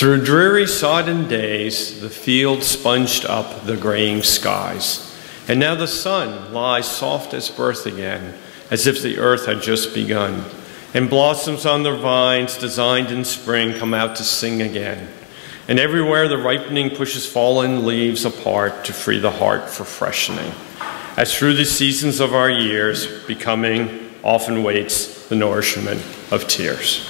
Through dreary sodden days, the field sponged up the graying skies. And now the sun lies soft as birth again, as if the earth had just begun. And blossoms on the vines designed in spring come out to sing again. And everywhere the ripening pushes fallen leaves apart to free the heart for freshening. As through the seasons of our years, becoming often waits the nourishment of tears.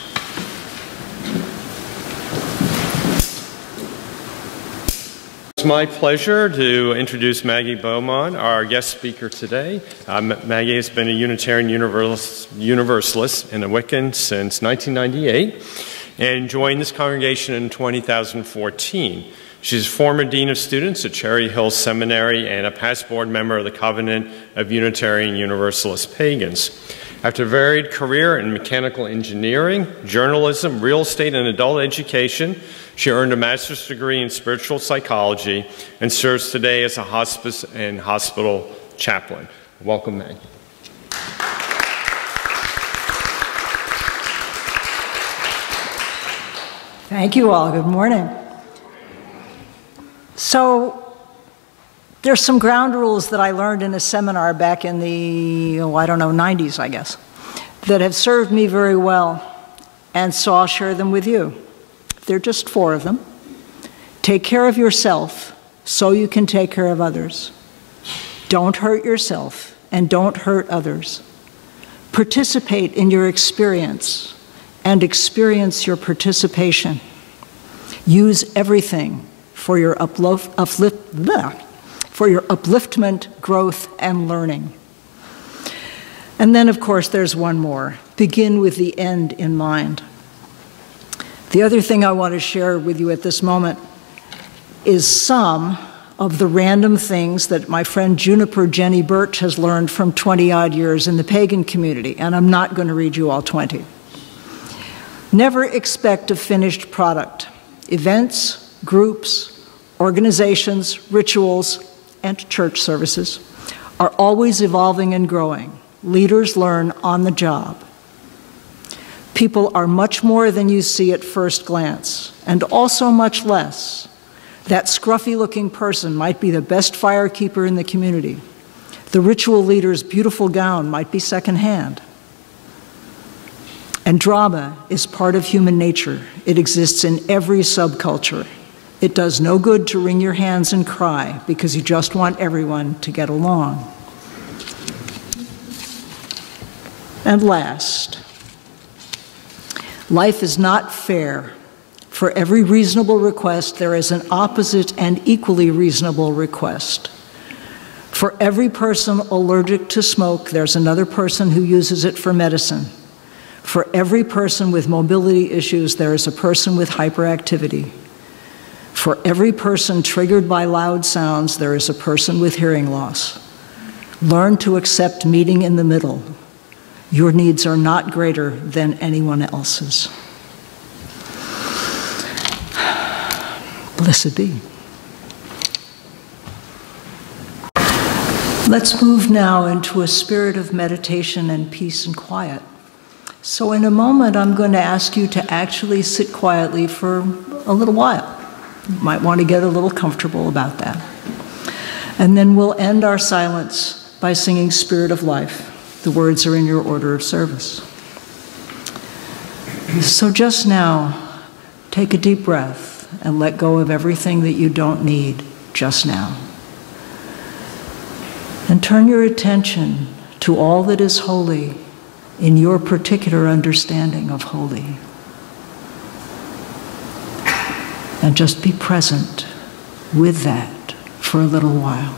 It's my pleasure to introduce Maggie Beaumont, our guest speaker today. Maggie has been a Unitarian Universalist and a Wiccan since 1998 and joined this congregation in 2014. She's former Dean of Students at Cherry Hill Seminary and a past board member of the Covenant of Unitarian Universalist Pagans. After a varied career in mechanical engineering, journalism, real estate, and adult education, she earned a master's degree in spiritual psychology and serves today as a hospice and hospital chaplain. Welcome, Maggie. Thank you all. Good morning. So, there's some ground rules that I learned in a seminar back in the, 90s, I guess, that have served me very well, and so I'll share them with you. There are just 4 of them. Take care of yourself so you can take care of others. Don't hurt yourself and don't hurt others. Participate in your experience and experience your participation. Use everything for your upliftment, growth, and learning. And then, of course, there's one more. Begin with the end in mind. The other thing I want to share with you at this moment is some of the random things that my friend Juniper Jenny Birch has learned from 20-odd years in the pagan community, and I'm not going to read you all 20. Never expect a finished product. Events, groups, organizations, rituals, and church services are always evolving and growing. Leaders learn on the job. People are much more than you see at first glance, and also much less. That scruffy-looking person might be the best firekeeper in the community. The ritual leader's beautiful gown might be secondhand. And drama is part of human nature. It exists in every subculture. It does no good to wring your hands and cry because you just want everyone to get along. And last, life is not fair. For every reasonable request, there is an opposite and equally reasonable request. For every person allergic to smoke, there's another person who uses it for medicine. For every person with mobility issues, there is a person with hyperactivity. For every person triggered by loud sounds, there is a person with hearing loss. Learn to accept meeting in the middle. Your needs are not greater than anyone else's. Blessed be. Let's move now into a spirit of meditation and peace and quiet. So in a moment, I'm going to ask you to actually sit quietly for a little while. You might want to get a little comfortable about that. And then we'll end our silence by singing Spirit of Life. The words are in your order of service. So just now, take a deep breath and let go of everything that you don't need just now. And turn your attention to all that is holy in your particular understanding of holy. And just be present with that for a little while.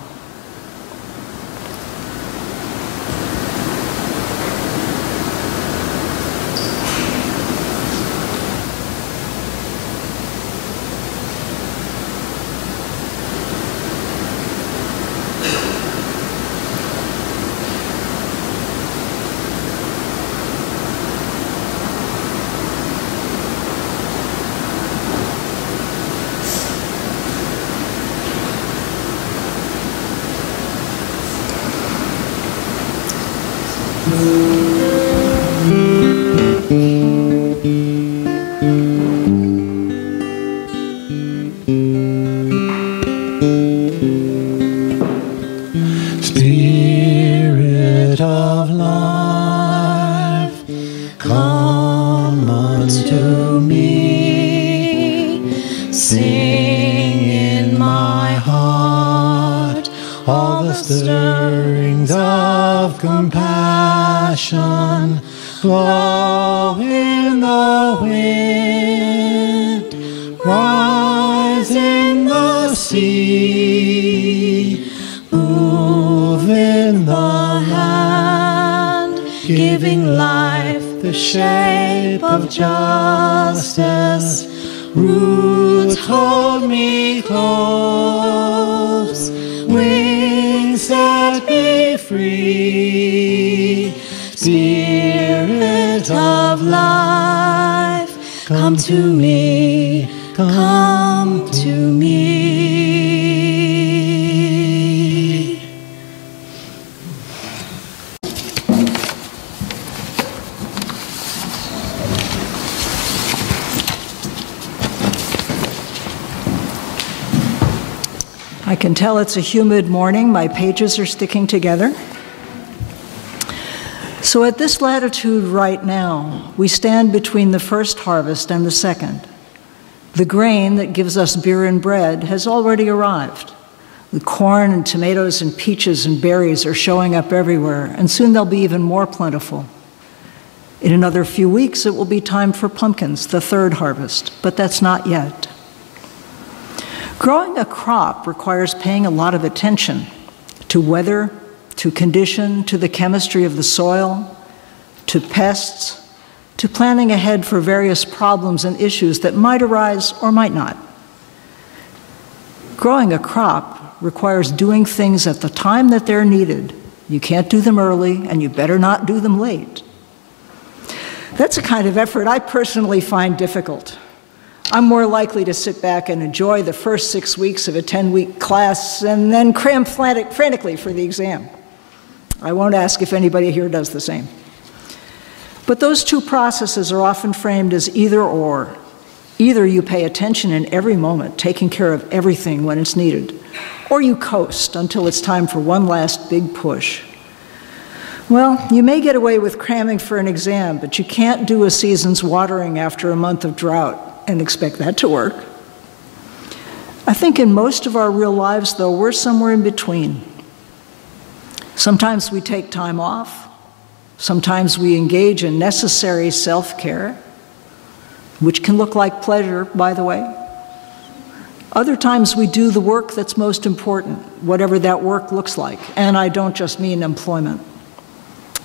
Sing in my heart all the stirrings of compassion. Blow in the wind, rise in the sea, move in the land, giving life the shape of justice. Roots hold me close, wings set me free. Spirit of life, come to me, come to me. I can tell it's a humid morning. My pages are sticking together. So at this latitude right now, we stand between the first harvest and the second. The grain that gives us beer and bread has already arrived. The corn and tomatoes and peaches and berries are showing up everywhere, and soon they'll be even more plentiful. In another few weeks, it will be time for pumpkins, the third harvest, but that's not yet. Growing a crop requires paying a lot of attention to weather, to condition, to the chemistry of the soil, to pests, to planning ahead for various problems and issues that might arise or might not. Growing a crop requires doing things at the time that they're needed. You can't do them early, and you better not do them late. That's a kind of effort I personally find difficult. I'm more likely to sit back and enjoy the first 6 weeks of a 10-week class and then cram frantically for the exam. I won't ask if anybody here does the same. But those two processes are often framed as either or. Either you pay attention in every moment, taking care of everything when it's needed, or you coast until it's time for one last big push. Well, you may get away with cramming for an exam, but you can't do a season's watering after a month of drought and expect that to work. I think in most of our real lives, though, we're somewhere in between. Sometimes we take time off. Sometimes we engage in necessary self-care, which can look like pleasure, by the way. Other times we do the work that's most important, whatever that work looks like, and I don't just mean employment.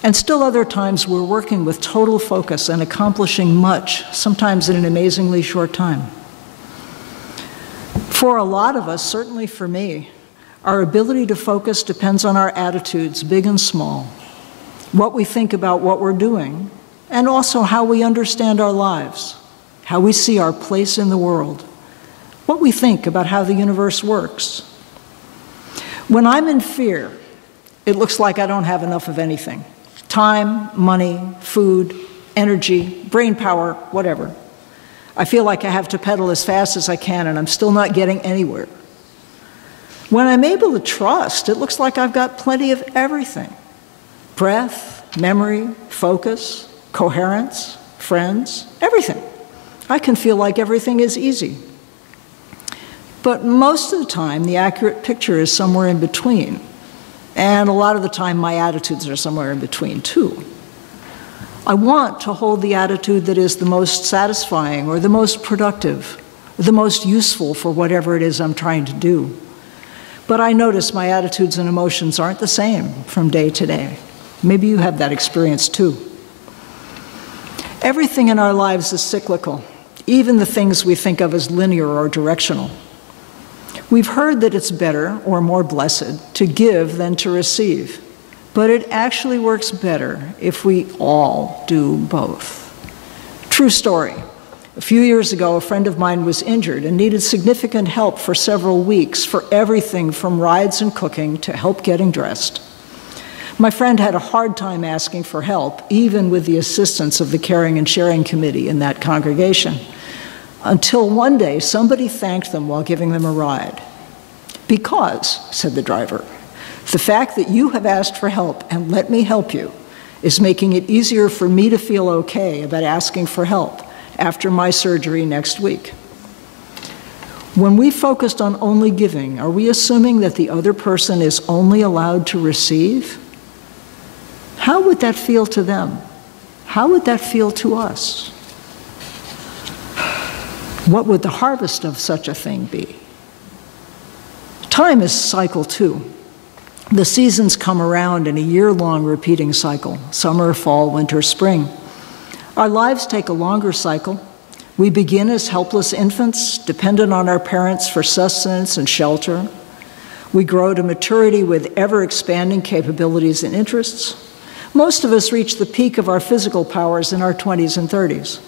And still other times we're working with total focus and accomplishing much, sometimes in an amazingly short time. For a lot of us, certainly for me, our ability to focus depends on our attitudes, big and small, what we think about what we're doing, and also how we understand our lives, how we see our place in the world, what we think about how the universe works. When I'm in fear, it looks like I don't have enough of anything. Time, money, food, energy, brain power, whatever. I feel like I have to pedal as fast as I can, and I'm still not getting anywhere. When I'm able to trust, it looks like I've got plenty of everything. Breath, memory, focus, coherence, friends, everything. I can feel like everything is easy. But most of the time, the accurate picture is somewhere in between. And a lot of the time, my attitudes are somewhere in between, too. I want to hold the attitude that is the most satisfying or the most productive, or the most useful for whatever it is I'm trying to do. But I notice my attitudes and emotions aren't the same from day to day. Maybe you have that experience, too. Everything in our lives is cyclical, even the things we think of as linear or directional. We've heard that it's better, or more blessed, to give than to receive. But it actually works better if we all do both. True story. A few years ago, a friend of mine was injured and needed significant help for several weeks for everything from rides and cooking to help getting dressed. My friend had a hard time asking for help, even with the assistance of the Caring and Sharing Committee in that congregation. Until one day, somebody thanked them while giving them a ride. Because, said the driver, the fact that you have asked for help and let me help you is making it easier for me to feel okay about asking for help after my surgery next week. When we focused on only giving, are we assuming that the other person is only allowed to receive? How would that feel to them? How would that feel to us? What would the harvest of such a thing be? Time is cycle too. The seasons come around in a year-long repeating cycle: summer, fall, winter, spring. Our lives take a longer cycle. We begin as helpless infants, dependent on our parents for sustenance and shelter. We grow to maturity with ever-expanding capabilities and interests. Most of us reach the peak of our physical powers in our 20s and 30s,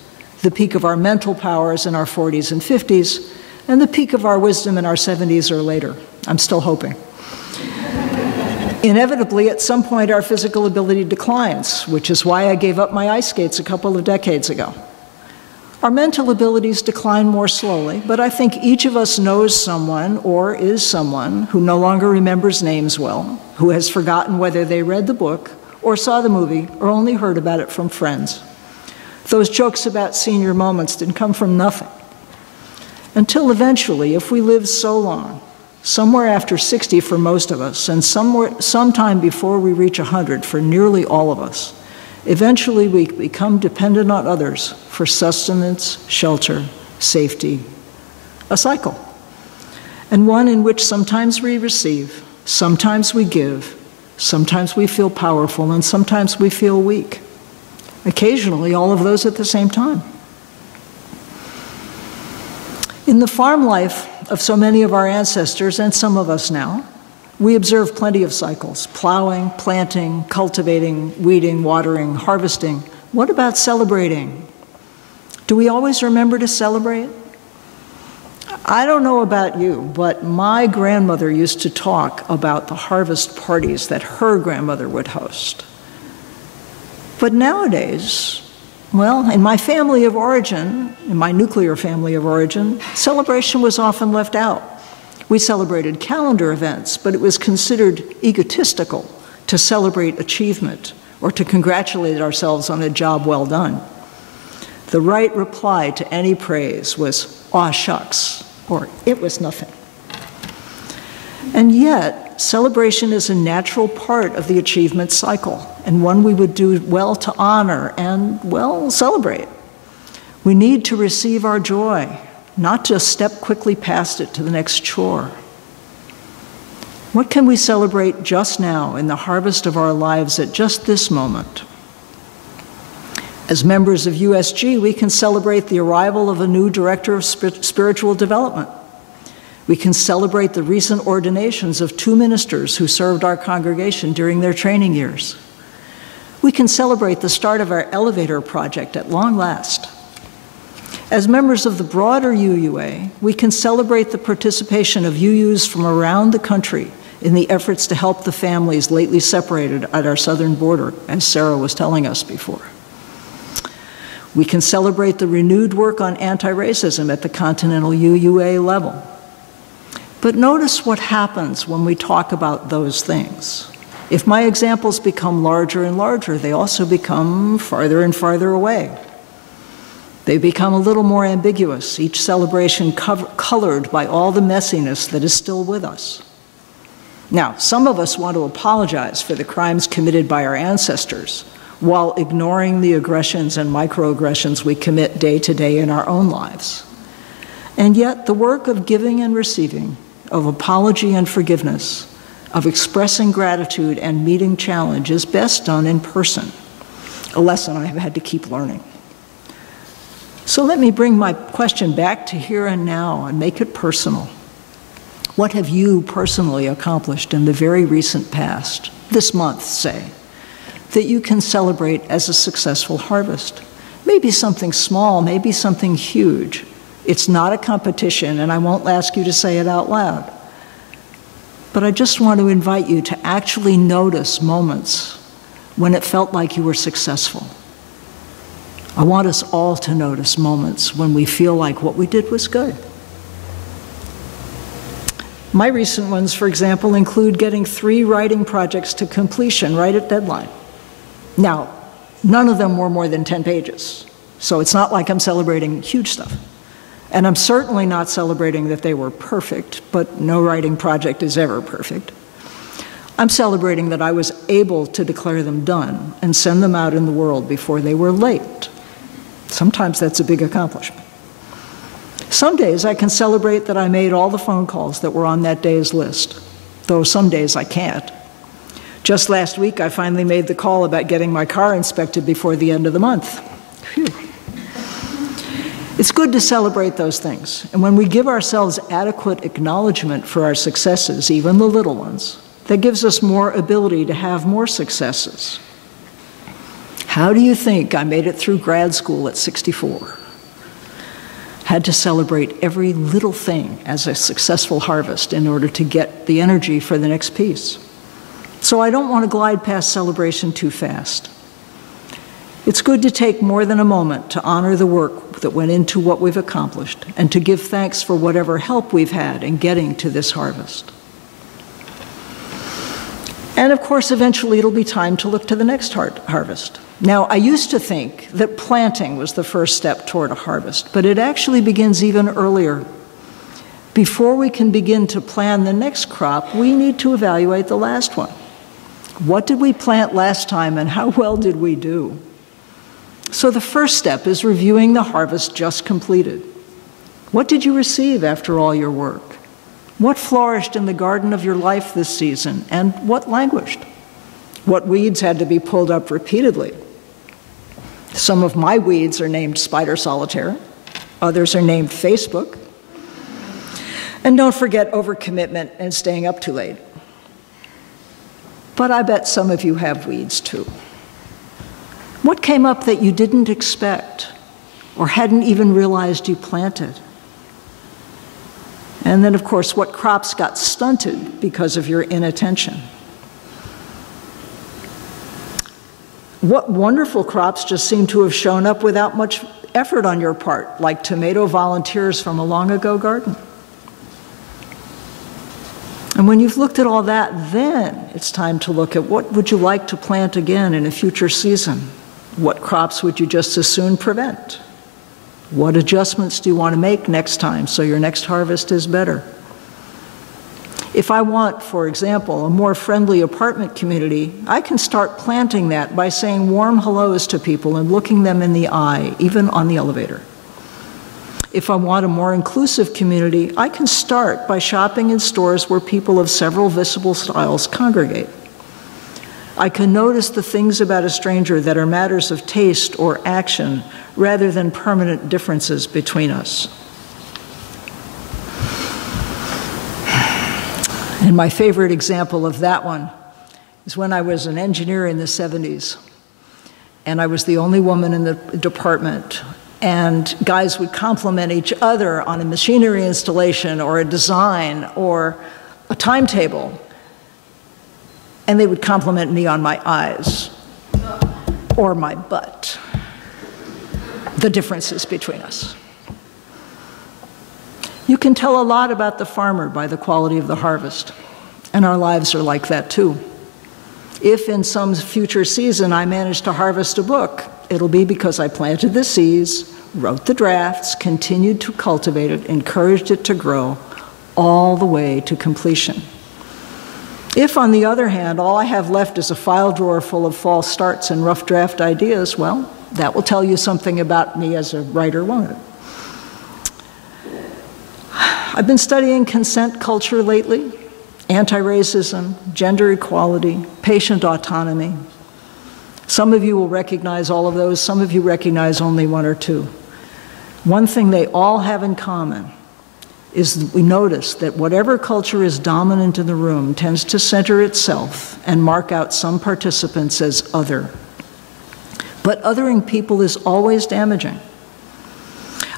the peak of our mental powers in our 40s and 50s, and the peak of our wisdom in our 70s or later. I'm still hoping. Inevitably, at some point, our physical ability declines, which is why I gave up my ice skates a couple of decades ago. Our mental abilities decline more slowly, but I think each of us knows someone or is someone who no longer remembers names well, who has forgotten whether they read the book or saw the movie or only heard about it from friends. Those jokes about senior moments didn't come from nothing. Until eventually, if we live so long, somewhere after 60 for most of us, and sometime before we reach 100 for nearly all of us, eventually we become dependent on others for sustenance, shelter, safety, a cycle, and one in which sometimes we receive, sometimes we give, sometimes we feel powerful, and sometimes we feel weak. Occasionally, all of those at the same time. In the farm life of so many of our ancestors, and some of us now, we observe plenty of cycles: plowing, planting, cultivating, weeding, watering, harvesting. What about celebrating? Do we always remember to celebrate? I don't know about you, but my grandmother used to talk about the harvest parties that her grandmother would host. But nowadays, well, in my family of origin, in my nuclear family of origin, celebration was often left out. We celebrated calendar events, but it was considered egotistical to celebrate achievement or to congratulate ourselves on a job well done. The right reply to any praise was, "Aw shucks," or "it was nothing." And yet, celebration is a natural part of the achievement cycle, and one we would do well to honor and, well, celebrate. We need to receive our joy, not just step quickly past it to the next chore. What can we celebrate just now in the harvest of our lives at just this moment? As members of USG, we can celebrate the arrival of a new director of spiritual development. We can celebrate the recent ordinations of 2 ministers who served our congregation during their training years. We can celebrate the start of our elevator project at long last. As members of the broader UUA, we can celebrate the participation of UUs from around the country in the efforts to help the families lately separated at our southern border, as Sarah was telling us before. We can celebrate the renewed work on anti-racism at the continental UUA level. But notice what happens when we talk about those things. If my examples become larger and larger, they also become farther and farther away. They become a little more ambiguous, each celebration colored by all the messiness that is still with us. Now, some of us want to apologize for the crimes committed by our ancestors while ignoring the aggressions and microaggressions we commit day to day in our own lives. And yet, the work of giving and receiving, of apology and forgiveness, of expressing gratitude and meeting challenge is best done in person, a lesson I have had to keep learning. So let me bring my question back to here and now and make it personal. What have you personally accomplished in the very recent past, this month, say, that you can celebrate as a successful harvest? Maybe something small, maybe something huge. It's not a competition, and I won't ask you to say it out loud. But I just want to invite you to actually notice moments when it felt like you were successful. I want us all to notice moments when we feel like what we did was good. My recent ones, for example, include getting 3 writing projects to completion right at deadline. Now, none of them were more than 10 pages, so it's not like I'm celebrating huge stuff. And I'm certainly not celebrating that they were perfect, but no writing project is ever perfect. I'm celebrating that I was able to declare them done and send them out in the world before they were late. Sometimes that's a big accomplishment. Some days I can celebrate that I made all the phone calls that were on that day's list, though some days I can't. Just last week, I finally made the call about getting my car inspected before the end of the month. Phew. It's good to celebrate those things, and when we give ourselves adequate acknowledgement for our successes, even the little ones, that gives us more ability to have more successes. How do you think I made it through grad school at 64? Had to celebrate every little thing as a successful harvest in order to get the energy for the next piece. So I don't want to glide past celebration too fast. It's good to take more than a moment to honor the work that went into what we've accomplished and to give thanks for whatever help we've had in getting to this harvest. And of course, eventually it'll be time to look to the next harvest. Now, I used to think that planting was the first step toward a harvest, but it actually begins even earlier. Before we can begin to plan the next crop, we need to evaluate the last one. What did we plant last time and how well did we do? So the first step is reviewing the harvest just completed. What did you receive after all your work? What flourished in the garden of your life this season and what languished? What weeds had to be pulled up repeatedly? Some of my weeds are named spider solitaire. Others are named Facebook. And don't forget overcommitment and staying up too late. But I bet some of you have weeds too. What came up that you didn't expect or hadn't even realized you planted? And then, of course, what crops got stunted because of your inattention? What wonderful crops just seem to have shown up without much effort on your part, like tomato volunteers from a long ago garden? And when you've looked at all that, then it's time to look at what would you like to plant again in a future season? What crops would you just as soon prevent? What adjustments do you want to make next time so your next harvest is better? If I want, for example, a more friendly apartment community, I can start planting that by saying warm hellos to people and looking them in the eye, even on the elevator. If I want a more inclusive community, I can start by shopping in stores where people of several visible styles congregate. I can notice the things about a stranger that are matters of taste or action rather than permanent differences between us. And my favorite example of that one is when I was an engineer in the 70s, and I was the only woman in the department, and guys would compliment each other on a machinery installation or a design or a timetable, and they would compliment me on my eyes or my butt, the differences between us. You can tell a lot about the farmer by the quality of the harvest, and our lives are like that too. If in some future season I manage to harvest a book, it'll be because I planted the seeds, wrote the drafts, continued to cultivate it, encouraged it to grow, all the way to completion. If, on the other hand, all I have left is a file drawer full of false starts and rough draft ideas, well, that will tell you something about me as a writer, won't it? I've been studying consent culture lately, anti-racism, gender equality, patient autonomy. Some of you will recognize all of those, some of you recognize only one or two. One thing they all have in common is that we notice that whatever culture is dominant in the room tends to center itself and mark out some participants as other. But othering people is always damaging.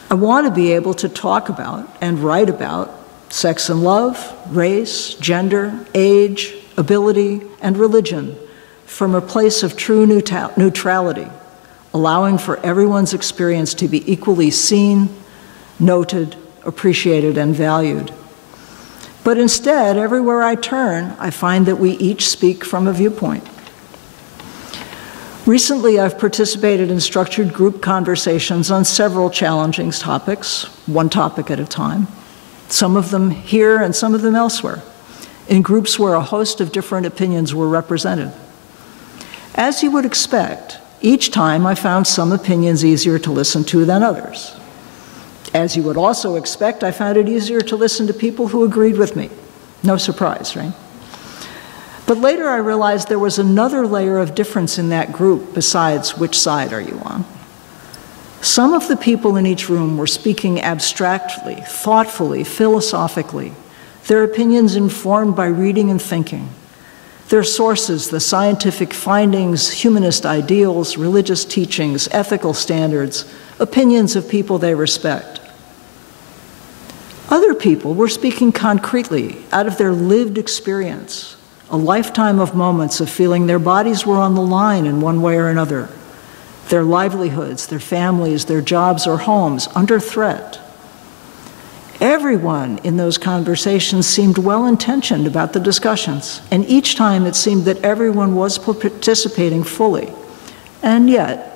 I want to be able to talk about and write about sex and love, race, gender, age, ability, and religion from a place of true neutrality, allowing for everyone's experience to be equally seen, noted, appreciated, and valued. But instead, everywhere I turn, I find that we each speak from a viewpoint. Recently, I've participated in structured group conversations on several challenging topics, one topic at a time, some of them here and some of them elsewhere, in groups where a host of different opinions were represented. As you would expect, each time I found some opinions easier to listen to than others. As you would also expect, I found it easier to listen to people who agreed with me. No surprise, right? But later I realized there was another layer of difference in that group besides which side are you on. Some of the people in each room were speaking abstractly, thoughtfully, philosophically, their opinions informed by reading and thinking, their sources, the scientific findings, humanist ideals, religious teachings, ethical standards, opinions of people they respect. Other people were speaking concretely out of their lived experience, a lifetime of moments of feeling their bodies were on the line in one way or another, their livelihoods, their families, their jobs or homes under threat. Everyone in those conversations seemed well-intentioned about the discussions, and each time it seemed that everyone was participating fully. And yet,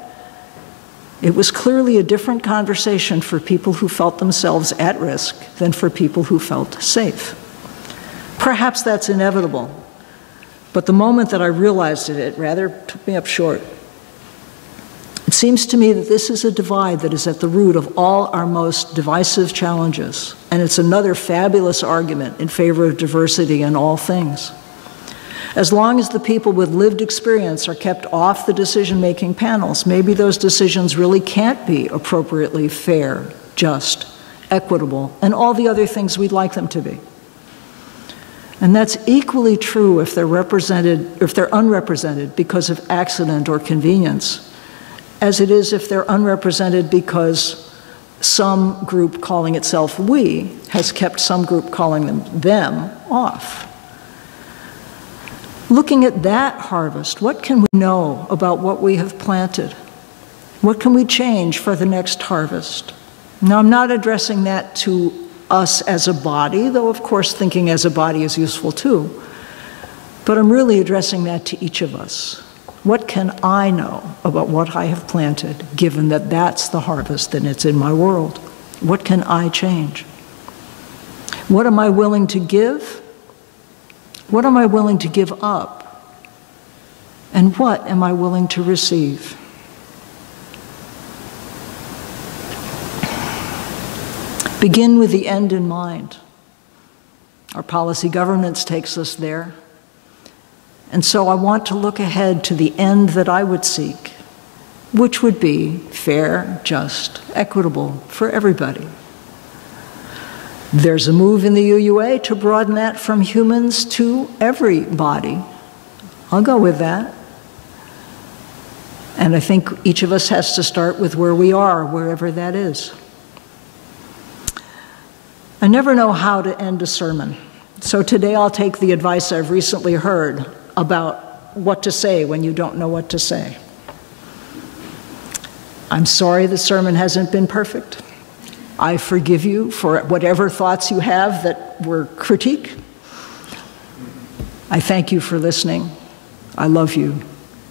it was clearly a different conversation for people who felt themselves at risk than for people who felt safe. Perhaps that's inevitable, but the moment that I realized it, it rather took me up short. It seems to me that this is a divide that is at the root of all our most divisive challenges, and it's another fabulous argument in favor of diversity in all things. As long as the people with lived experience are kept off the decision-making panels, maybe those decisions really can't be appropriately fair, just, equitable, and all the other things we'd like them to be. And that's equally true if they're unrepresented because of accident or convenience, as it is if they're unrepresented because some group calling itself we has kept some group calling them off. Looking at that harvest, what can we know about what we have planted? What can we change for the next harvest? Now, I'm not addressing that to us as a body, though of course thinking as a body is useful too, but I'm really addressing that to each of us. What can I know about what I have planted, given that that's the harvest and it's in my world? What can I change? What am I willing to give? What am I willing to give up? And what am I willing to receive? Begin with the end in mind. Our policy governance takes us there. And so I want to look ahead to the end that I would seek, which would be fair, just, equitable for everybody. There's a move in the UUA to broaden that from humans to everybody. I'll go with that. And I think each of us has to start with where we are, wherever that is. I never know how to end a sermon, so today I'll take the advice I've recently heard about what to say when you don't know what to say. I'm sorry the sermon hasn't been perfect. I forgive you for whatever thoughts you have that were critique. I thank you for listening. I love you.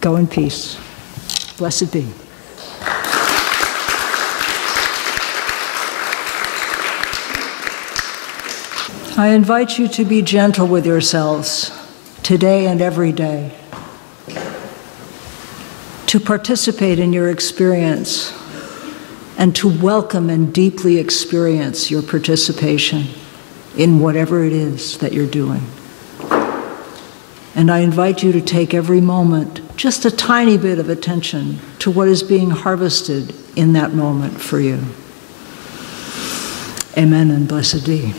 Go in peace. Blessed be. I invite you to be gentle with yourselves today and every day, to participate in your experience, and to welcome and deeply experience your participation in whatever it is that you're doing. And I invite you to take every moment, just a tiny bit of attention to what is being harvested in that moment for you. Amen and blessed be.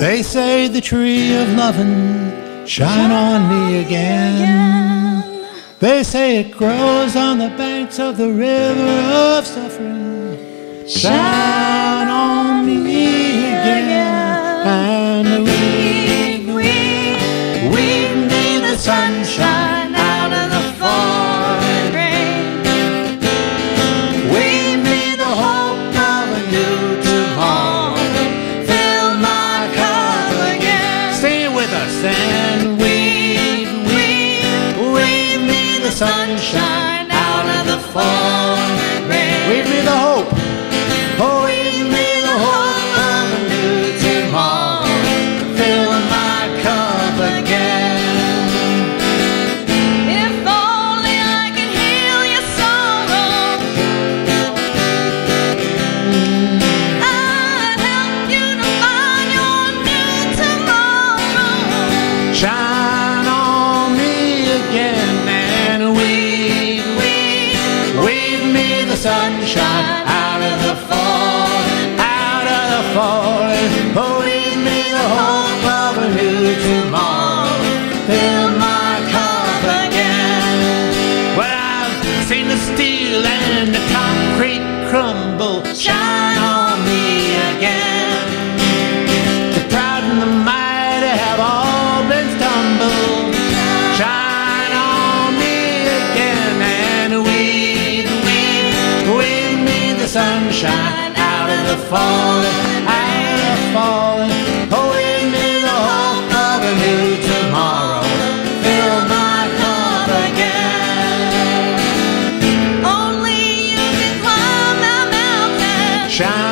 They say the tree of lovin' shine on me again. They say it grows on the banks of the river of suffering. Shine on me again. And weave me the sunshine out of the falling rain. Weave me the hope of a new tomorrow. Fill my cup again. Stay with us and sunshine out of the falling, out of the falling. Oh, leave me the hope of a new tomorrow. Fill my cup again. Well, I've seen the steel and the concrete crumble. Shine on me again. The proud and the mighty have all been stumbled. Shine on me again. And weave me the sunshine out of the falling, out of the falling. Oh, weave me the hope of a new tomorrow. Fill my cup again. Only you can climb that mountain. Shine